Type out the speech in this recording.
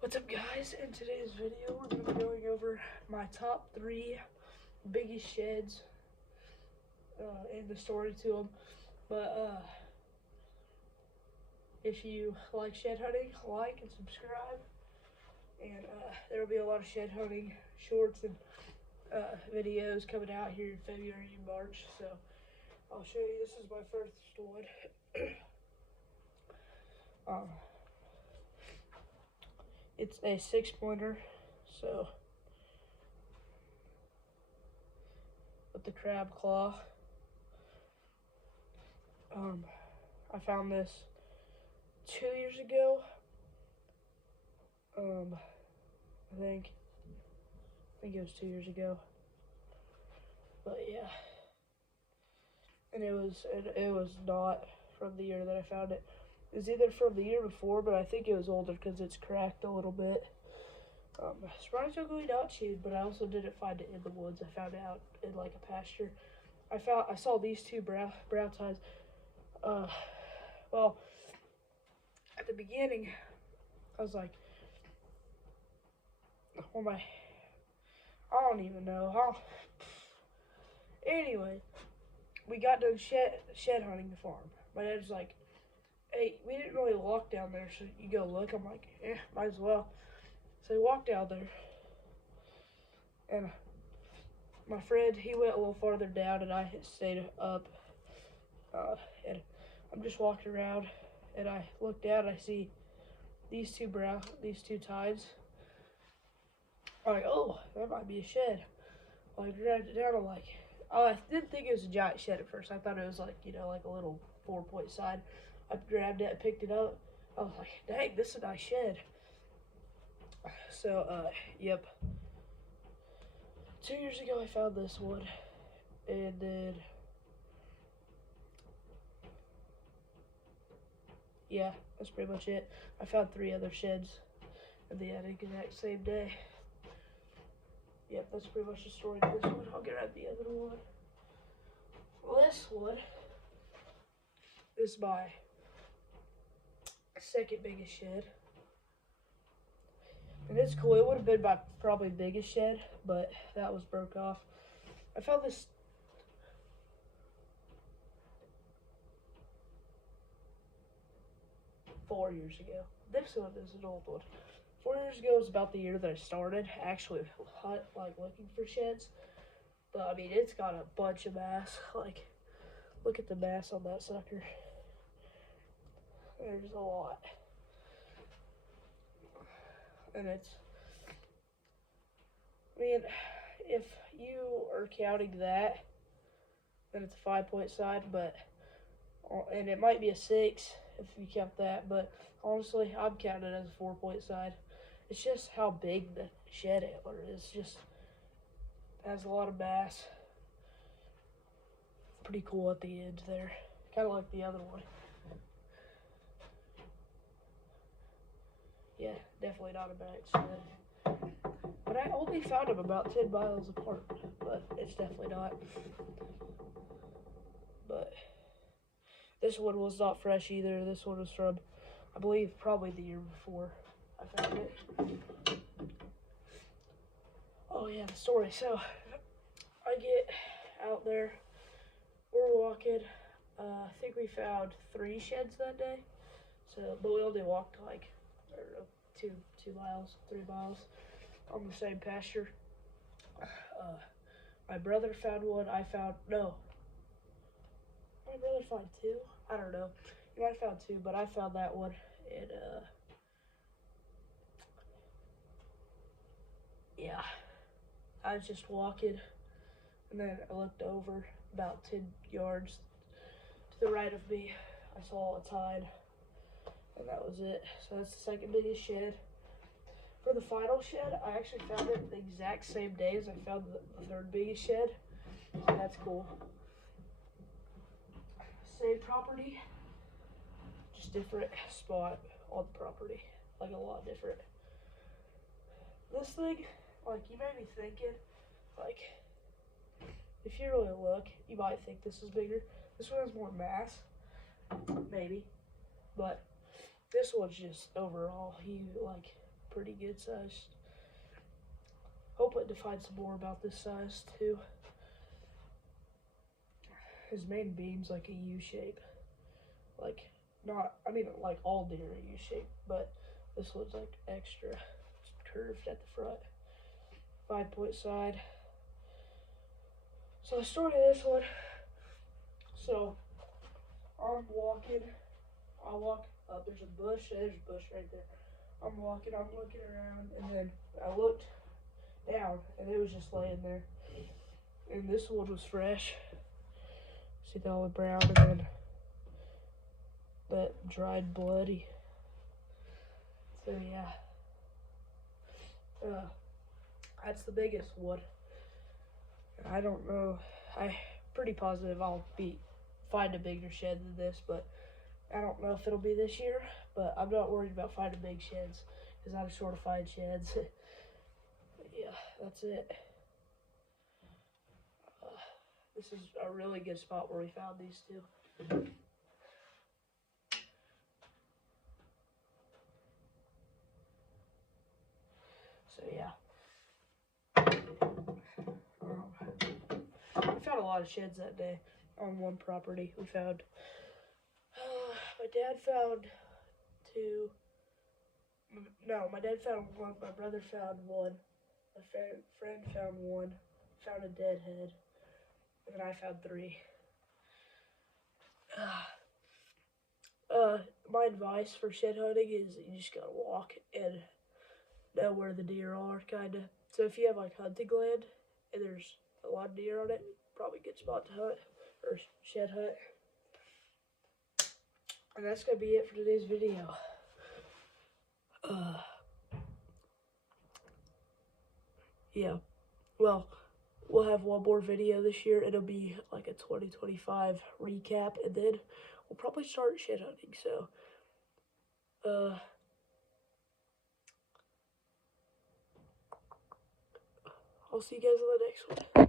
What's up, guys? In today's video we're going to be going over my top 3 biggest sheds and the story to them. But if you like shed hunting, like and subscribe, and there will be a lot of shed hunting shorts and videos coming out here in February and March. So I'll show you. This is my first one. It's a 6-pointer, so with the crab claw. I found this 2 years ago. I think it was 2 years ago. But yeah, and it was not from the year that I found it. It was either from the year before, but I think it was older because it's cracked a little bit. Surprised I'm going out chewed, but I also didn't find it in the woods. I found it out in like a pasture. I saw these two brow ties. Well, at the beginning, I was like, oh my, I don't even know. Anyway, we got done shed hunting the farm. My dad was like, hey, we didn't really walk down there, so you go look. I'm like, might as well. So we walked down there, and my friend, he went a little farther down, and I stayed up. And I'm just walking around, and I look down, and I see these two tines. I'm like, oh, that might be a shed. Well, I grabbed it down. I'm like, oh, I didn't think it was a giant shed at first. I thought it was like, like a little 4-point side. I grabbed it, picked it up. I was like, dang, this is a nice shed. So, yep. 2 years ago, I found this one. And then, yeah, that's pretty much it. I found 3 other sheds in the exact same day. Yep, that's pretty much the story of this one. I'll get out the other one. Well, this one is my second biggest shed. And it's cool. It would have been my probably biggest shed, but that was broke off. I found this 4 years ago. This one is an old one. 4 years ago was about the year that I started actually looking for sheds. But I mean, it's got a bunch of mass. Like, look at the mass on that sucker. There's a lot. And it's, I mean, if you are counting that, then it's a 5-point side, and it might be a 6 if you count that, but honestly, I'm counting it as a 4-point side. It's just how big the shed antler is. Just has a lot of mass. Pretty cool at the end there. Kind of like the other one. Yeah, definitely not a bad shed. But I only found them about 10 miles apart, but it's definitely not. But this one was not fresh either. This one was from, I believe, probably the year before I found it. Oh yeah, the story. So I get out there, we're walking. I think we found 3 sheds that day. So, but we only walked like, I don't know, 2 miles, 3 miles on the same pasture. My brother found one. My brother found 2. I don't know. He might have found 2, but I found that one. And yeah, I was just walking, and then I looked over about 10 yards to the right of me. I saw a tine, and that was it. So that's the second biggest shed. For the final shed, I actually found it the exact same day as I found the third biggest shed. So that's cool. Same property, just different spot on the property. Like a lot different. This thing, like, you made me thinking, like, if you really look, you might think this is bigger. This one has more mass, maybe, but this one's just overall huge, like, pretty good sized. Hoping to find some more about this size too. His main beam's like a U shape. Like, not, I mean, like all deer are U shape, but this one's like extra. It's curved at the front. 5-point side. So I started this one. So I'm walking. I walk up. There's a bush. There's a bush right there. I'm walking. I'm looking around, and then I looked down, and it was just laying there. And this one was fresh. See the olive brown, and then that dried bloody. So yeah, that's the biggest one. I don't know. I'm pretty positive I'll find a bigger shed than this, but I don't know if it'll be this year. But I'm not worried about finding big sheds because I'm sure to find sheds. But yeah, that's it. This is a really good spot where we found these two. So yeah. We found a lot of sheds that day on one property. We found, my dad found 2. No, my dad found 1. My brother found 1. My friend found 1. Found a dead head. And then I found 3. My advice for shed hunting is you just gotta walk and know where the deer are, kinda. So if you have like hunting land and there's a lot of deer on it, probably a good spot to hunt or shed hunt. And that's gonna be it for today's video. Yeah, well, we'll have one more video this year. It'll be like a 2025 recap, and then we'll probably start shed hunting. So, I'll see you guys on the next one.